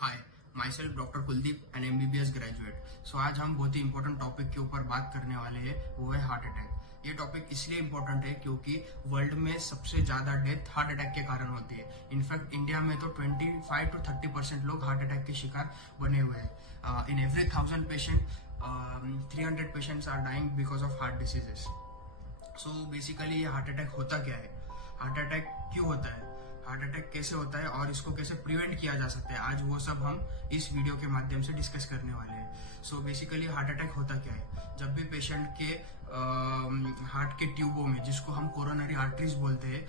हाय, myself doctor Kuldeep N MBBS graduate. So आज हम बहुत ही इंपॉर्टेंट टॉपिक के ऊपर बात करने वाले हैं, वो है हार्ट अटैक। ये टॉपिक इसलिए इम्पोर्टेंट है क्योंकि वर्ल्ड में सबसे ज्यादा डेथ हार्ट अटैक के कारण होती है। इनफैक्ट इंडिया में तो 25 to 30% लोग हार्ट अटैक के शिकार बने हुए हैं। In every 1000 patient 300 patients are dying because of heart diseases. So basically ये हार्ट अटैक होता क्या है, हार्ट अटैक क्यों होता है, हार्ट अटैक कैसे होता है और इसको कैसे प्रिवेंट किया जा सकता है, आज वो सब हम इस वीडियो के माध्यम से डिस्कस करने वाले हैं। सो बेसिकली हार्ट अटैक होता क्या है, जब भी पेशेंट के हार्ट के ट्यूबों में, जिसको हम कोरोनरी आर्टरीज बोलते हैं,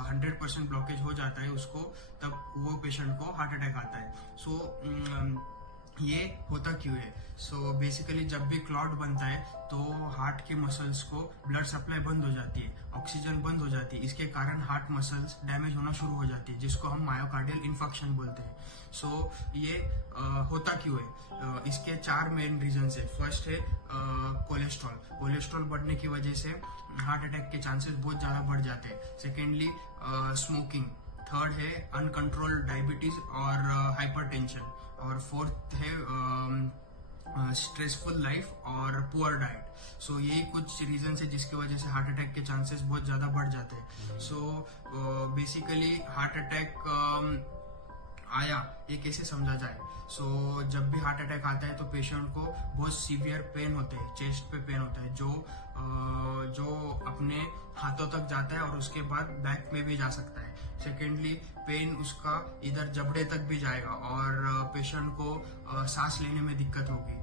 100% ब्लॉकेज हो जाता है उसको, तब वो पेशेंट को हार्ट अटैक आता है। सो ये होता क्यों है? सो बेसिकली जब भी क्लॉट बनता है तो हार्ट के मसल्स को ब्लड सप्लाई बंद हो जाती है, ऑक्सीजन बंद हो जाती है, इसके कारण हार्ट मसल्स डैमेज होना शुरू हो जाती है, जिसको हम मायोकार्डियल इन्फेक्शन बोलते हैं। सो ये होता क्यों है? इसके 4 मेन रीजन है। फर्स्ट है कोलेस्ट्रॉल। कोलेस्ट्रॉल बढ़ने की वजह से हार्ट अटैक के चांसेस बहुत ज्यादा बढ़ जाते हैं। Secondly smoking. थर्ड है अनकंट्रोल्ड डायबिटीज और हाइपरटेंशन। और फोर्थ है स्ट्रेसफुल लाइफ और पुअर डाइट। सो यही कुछ रीजन है जिसकी वजह से हार्ट अटैक के चांसेस बहुत ज्यादा बढ़ जाते हैं। सो बेसिकली हार्ट अटैक आया ये कैसे समझा जाए? सो जब भी हार्ट अटैक आता है तो पेशेंट को बहुत सीवियर पेन होते हैं, चेस्ट पे पेन होता है, जो अपने हाथों तक जाता है और उसके बाद बैक में भी जा सकता है। सेकेंडली पेन उसका इधर जबड़े तक भी जाएगा और पेशेंट को सांस लेने में दिक्कत होगी।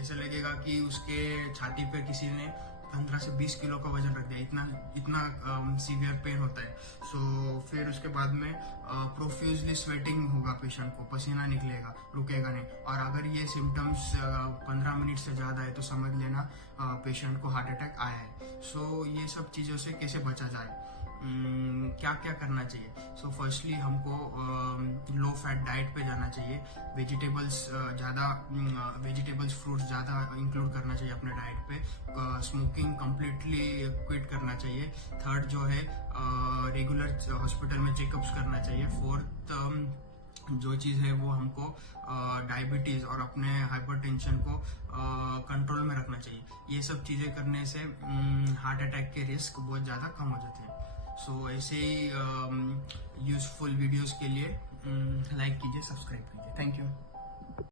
ऐसा लगेगा कि उसके छाती पे किसी ने 15 से 20 किलो का वजन रख दिया, इतना सीवियर पेन होता है। सो फिर उसके बाद में प्रोफ्यूजली स्वेटिंग होगा, पेशेंट को पसीना निकलेगा, रुकेगा नहीं। और अगर ये सिम्टम्स 15 मिनट से ज्यादा है तो समझ लेना पेशेंट को हार्ट अटैक आया है। सो ये सब चीजों से कैसे बचा जाए, क्या क्या करना चाहिए? सो फर्स्टली हमको लो फैट डाइट पे जाना चाहिए, वेजिटेबल्स फ्रूट्स ज्यादा इंक्लूड करना चाहिए अपने डाइट पे। स्मोकिंग कंप्लीटली क्विट करना चाहिए। थर्ड जो है रेगुलर हॉस्पिटल में चेकअप्स करना चाहिए। फोर्थ जो चीज है वो हमको डायबिटीज और अपने हाइपरटेंशन को कंट्रोल में रखना चाहिए। ये सब चीजें करने से हार्ट अटैक के रिस्क बहुत ज्यादा कम हो जाते हैं। सो ऐसे ही यूजफुल वीडियोस के लिए लाइक कीजिए, सब्सक्राइब कीजिए। Thank you.